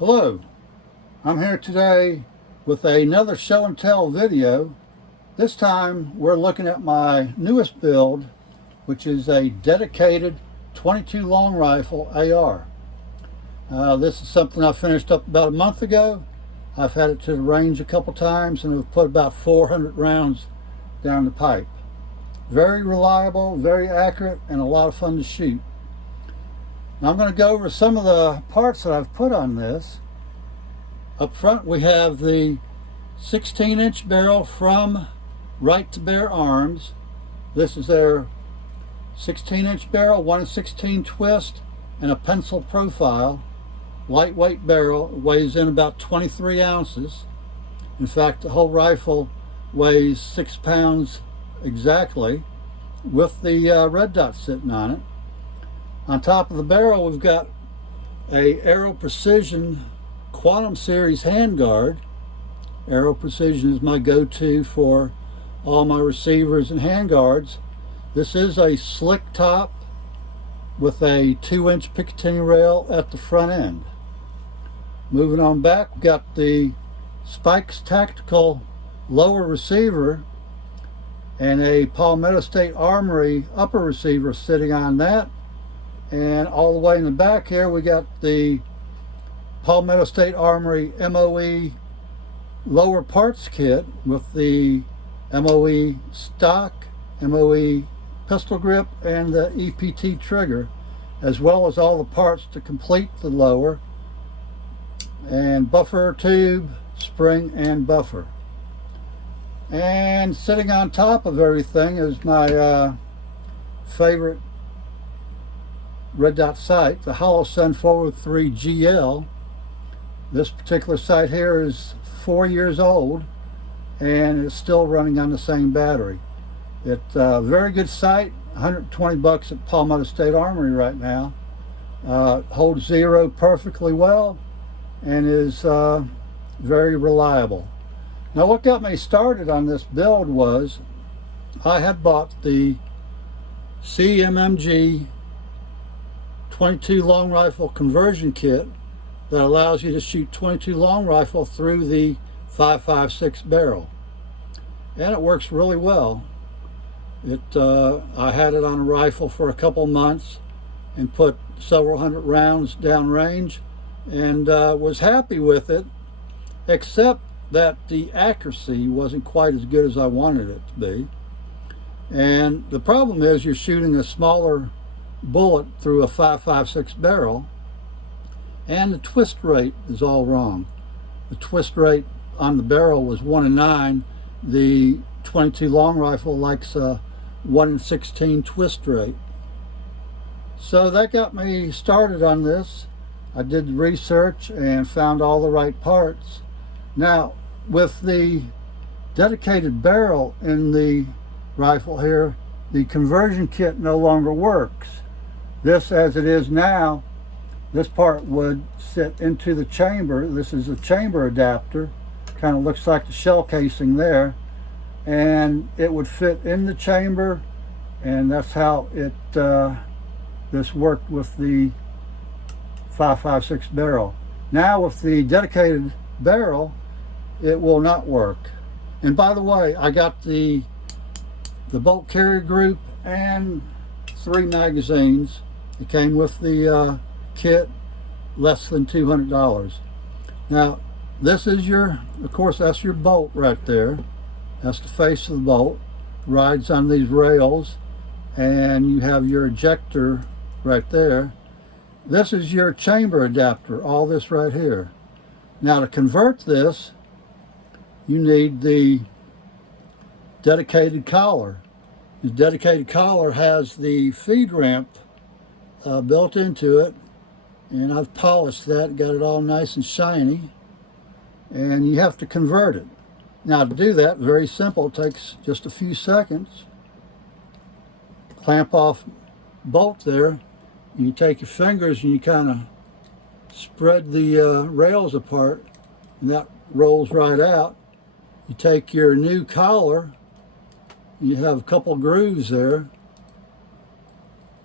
Hello, I'm here today with another show and tell video. This time we're looking at my newest build, which is a dedicated 22 long rifle AR. This is something I finished up about a month ago. I've had it to the range a couple times and have put about 400 rounds down the pipe. Very reliable, very accurate, and a lot of fun to shoot. Now I'm going to go over some of the parts that I've put on this. Up front we have the 16-inch barrel from Right to Bear Arms. This is their 16-inch barrel, 1/16 twist, and a pencil profile. Lightweight barrel, weighs in about 23 ounces. In fact, the whole rifle weighs 6 pounds exactly, with the red dot sitting on it. On top of the barrel, we've got a Aero Precision Quantum Series handguard. Aero Precision is my go-to for all my receivers and handguards. This is a slick top with a 2-inch Picatinny rail at the front end. Moving on back, we've got the Spikes Tactical lower receiver and a Palmetto State Armory upper receiver sitting on that. And all the way in the back here, we got the Palmetto State Armory MOE lower parts kit with the MOE stock, MOE pistol grip, and the EPT trigger, as well as all the parts to complete the lower, and buffer tube, spring, and buffer. And sitting on top of everything is my favorite red dot sight, the Holosun Forward 3 GL. This particular sight here is 4 years old and it's still running on the same battery. It's a very good sight, 120 bucks at Palmetto State Armory right now. Holds zero perfectly well and is very reliable. Now what got me started on this build was I had bought the CMMG 22 long rifle conversion kit that allows you to shoot 22 long rifle through the 5.56 barrel, and it works really well. I had it on a rifle for a couple months and put several hundred rounds down range and was happy with it, except that the accuracy wasn't quite as good as I wanted it to be. And the problem is you're shooting a smaller bullet through a 5.56 barrel, and the twist rate is all wrong. The twist rate on the barrel was 1/9. The 22 long rifle likes a 1/16 twist rate. So that got me started on this. I did the research and found all the right parts. Now, with the dedicated barrel in the rifle here, the conversion kit no longer works. This, as it is now, this part would sit into the chamber. This is a chamber adapter. Kind of looks like the shell casing there. And it would fit in the chamber, and that's how it this worked with the 5.56 barrel. Now with the dedicated barrel, it will not work. And by the way, I got the bolt carrier group and 3 magazines. It came with the kit, less than $200. Now, this is your, of course, that's your bolt right there. That's the face of the bolt. Rides on these rails, and you have your ejector right there. This is your chamber adapter, all this right here. Now, to convert this, you need the dedicated collar. The dedicated collar has the feed ramp built into it, and I've polished that, got it all nice and shiny, and you have to convert it. Now to do that, very simple, it takes just a few seconds. Clamp off bolt there, and you take your fingers and you kind of spread the rails apart, and that rolls right out. You take your new collar, you have a couple grooves there,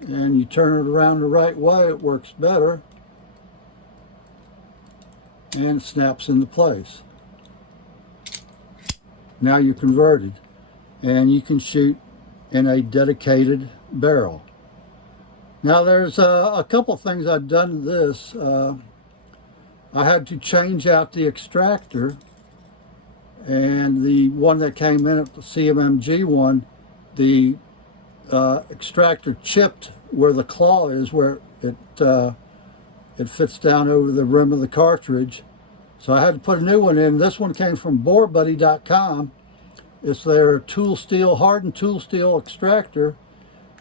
and you turn it around the right way, it works better. and it snaps into place. Now you're converted, and you can shoot in a dedicated barrel. Now there's a couple things I've done to this. I had to change out the extractor, and the one that came in at the CMMG one, the extractor chipped where the claw is, where it fits down over the rim of the cartridge. So I had to put a new one in. This one came from borebuddy.com. It's their tool steel, hardened tool steel extractor.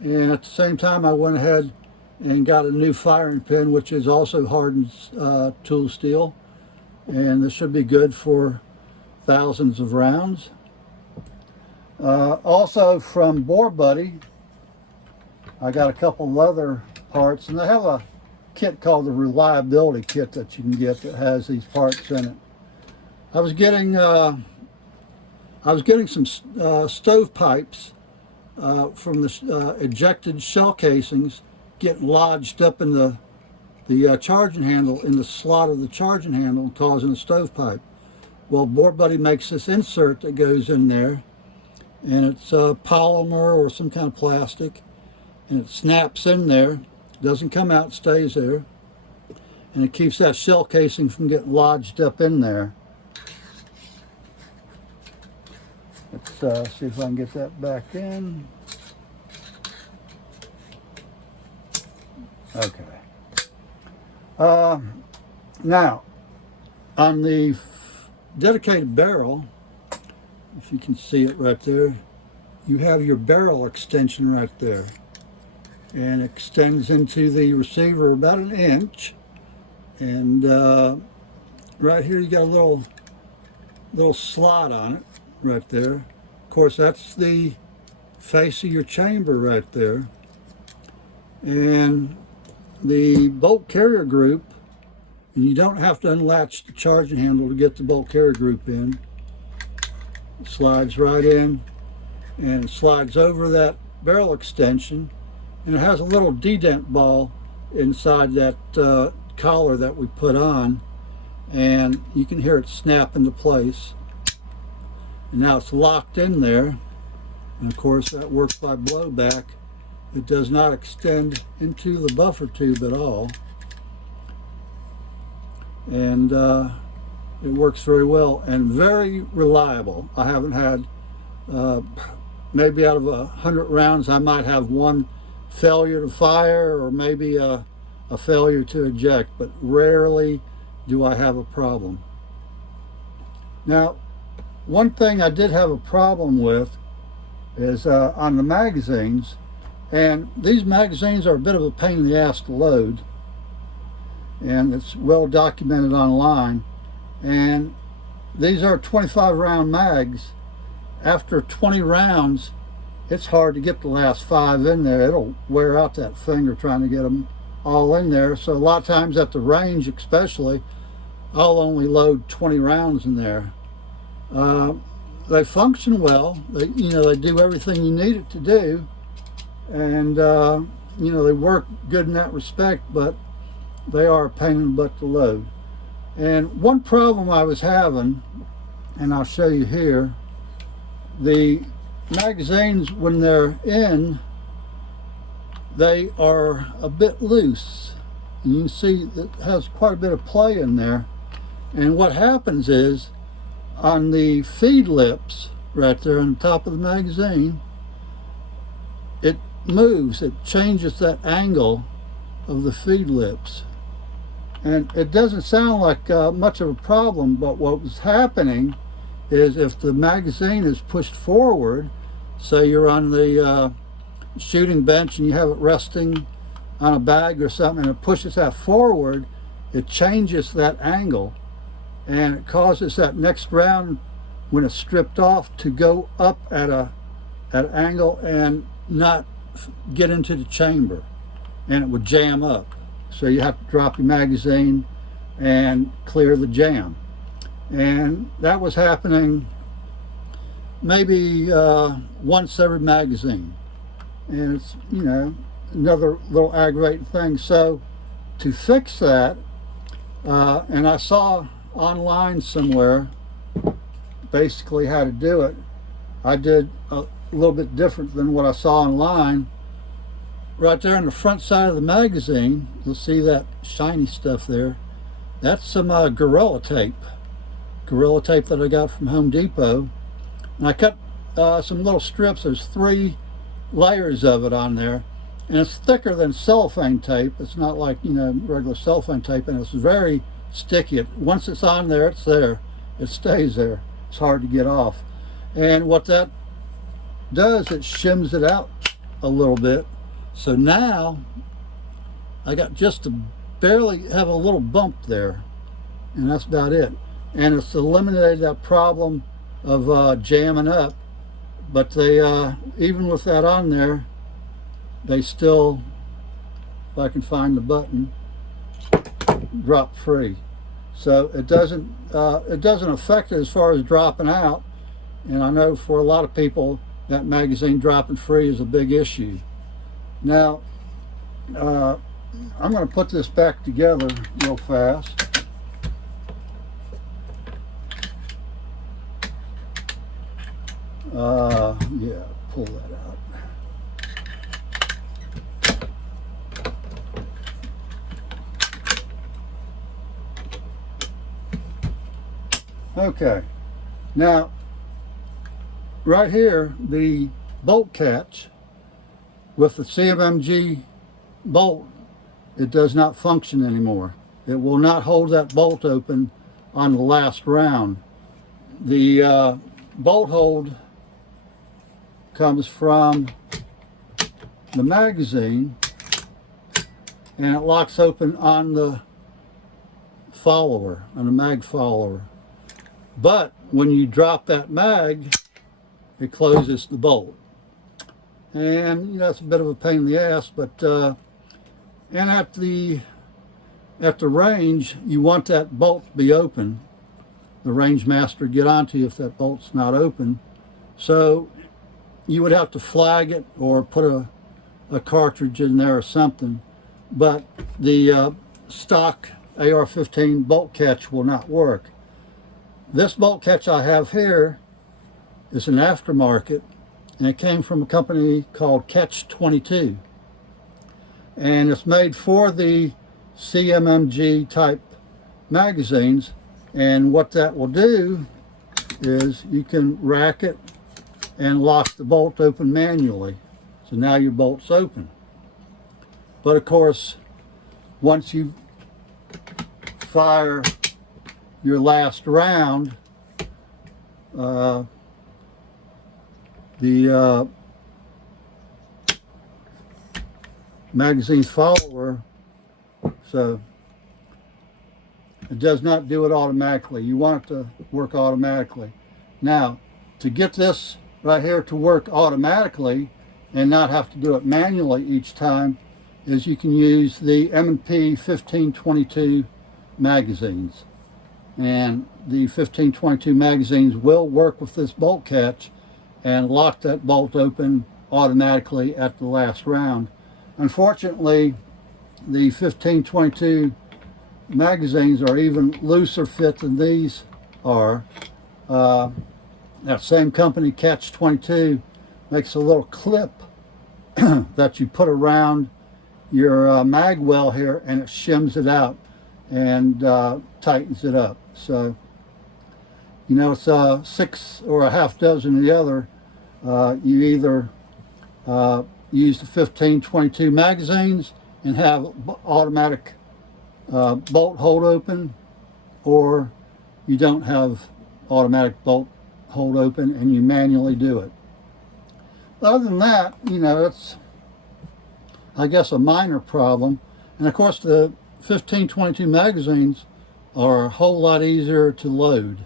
And at the same time, I went ahead and got a new firing pin, which is also hardened tool steel. And this should be good for thousands of rounds. Also from Bore Buddy, I got a couple of other parts, and they have a kit called the Reliability Kit that you can get that has these parts in it. I was getting some stovepipes from the ejected shell casings getting lodged up in the charging handle, in the slot of the charging handle, causing a stovepipe. Well, Bore Buddy makes this insert that goes in there, and it's polymer or some kind of plastic, and it snaps in there. Doesn't come out, stays there, and it keeps that shell casing from getting lodged up in there. Let's see if I can get that back in. Okay. Now, on the dedicated barrel, if you can see it right there, you have your barrel extension right there, and extends into the receiver about 1 inch. And right here you got a little slot on it right there. Of course, that's the face of your chamber right there. And the bolt carrier group, and you don't have to unlatch the charging handle to get the bolt carrier group in. It slides right in, and it slides over that barrel extension, and it has a little dedent ball inside that collar that we put on, and you can hear it snap into place. And now it's locked in there, and of course that works by blowback. It does not extend into the buffer tube at all, and it works very well and very reliable. I haven't had, maybe out of 100 rounds, I might have one failure to fire, or maybe a failure to eject, but rarely do I have a problem. Now, one thing I did have a problem with is on the magazines, and these magazines are a bit of a pain in the ass to load, and it's well documented online, and these are 25 round mags. After 20 rounds, it's hard to get the last 5 in there. It'll wear out that finger trying to get them all in there. So a lot of times at the range especially, I'll only load 20 rounds in there. They function well. They do everything you need it to do, and they work good in that respect, but they are a pain in the butt to load. And one problem I was having, and I'll show you here, the magazines, when they're in, they are a bit loose, and you can see that it has quite a bit of play in there. And what happens is, on the feed lips right there on the top of the magazine, it moves, it changes that angle of the feed lips, and it doesn't sound like much of a problem, but what was happening is, if the magazine is pushed forward, say you're on the shooting bench and you have it resting on a bag or something, and it pushes that forward, it changes that angle, and it causes that next round, when it's stripped off, to go up at an angle and not get into the chamber, and it would jam up. So you have to drop your magazine and clear the jam. And that was happening maybe once every magazine, and it's another little aggravating thing. So to fix that, and I saw online somewhere basically how to do it. I did a little bit different than what I saw online. Right there on the front side of the magazine, you'll see that shiny stuff there. That's some Gorilla Tape. Gorilla Tape that I got from Home Depot. And I cut some little strips. There's 3 layers of it on there. And it's thicker than cellophane tape. It's not like, you know, regular cellophane tape. And it's very sticky. Once it's on there, it's there. It stays there. It's hard to get off. And what that does, it shims it out a little bit. So now I got just to barely have a little bump there, and that's about it. And it's eliminated that problem of jamming up. But they, even with that on there, they still, if I can find the button, drop free. So it doesn't affect it as far as dropping out. And I know for a lot of people that magazine dropping free is a big issue. Now, I'm going to put this back together real fast. Yeah, pull that out. Okay, now right here, the bolt catch with the CMMG bolt, it does not function anymore. It will not hold that bolt open on the last round. The bolt hold comes from the magazine, and it locks open on the follower, on the mag follower. But when you drop that mag, it closes the bolt. And you know, it's a bit of a pain in the ass, but and at the range, you want that bolt to be open. The range master get onto you if that bolt's not open. So you would have to flag it or put a cartridge in there or something. But the stock AR15 bolt catch will not work. This bolt catch I have here is an aftermarket, and it came from a company called Catch 22. And it's made for the CMMG type magazines. And what that will do is you can rack it and lock the bolt open manually. So now your bolt's open. But of course, once you fire your last round, the magazine's follower, so it does not do it automatically. You want it to work automatically. Now, to get this right here to work automatically and not have to do it manually each time, is you can use the M&P 1522 magazines. And the 1522 magazines will work with this bolt catch and lock that bolt open automatically at the last round. Unfortunately, the 1522 magazines are even looser fit than these are. That same company, Catch 22, makes a little clip that you put around your mag well here, and it shims it out and tightens it up. So, you know, it's 6 or a half dozen of the other. You either use the 1522 magazines and have automatic bolt hold open, or you don't have automatic bolt hold open and you manually do it. Other than that, you know, it's, I guess, a minor problem. And of course, the 1522 magazines are a whole lot easier to load.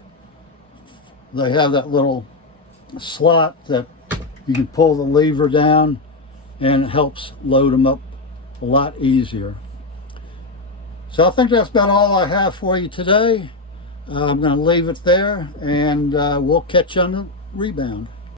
They have that little slot that you can pull the lever down, and it helps load them up a lot easier. So I think that's about all I have for you today. I'm going to leave it there, and we'll catch you on the rebound.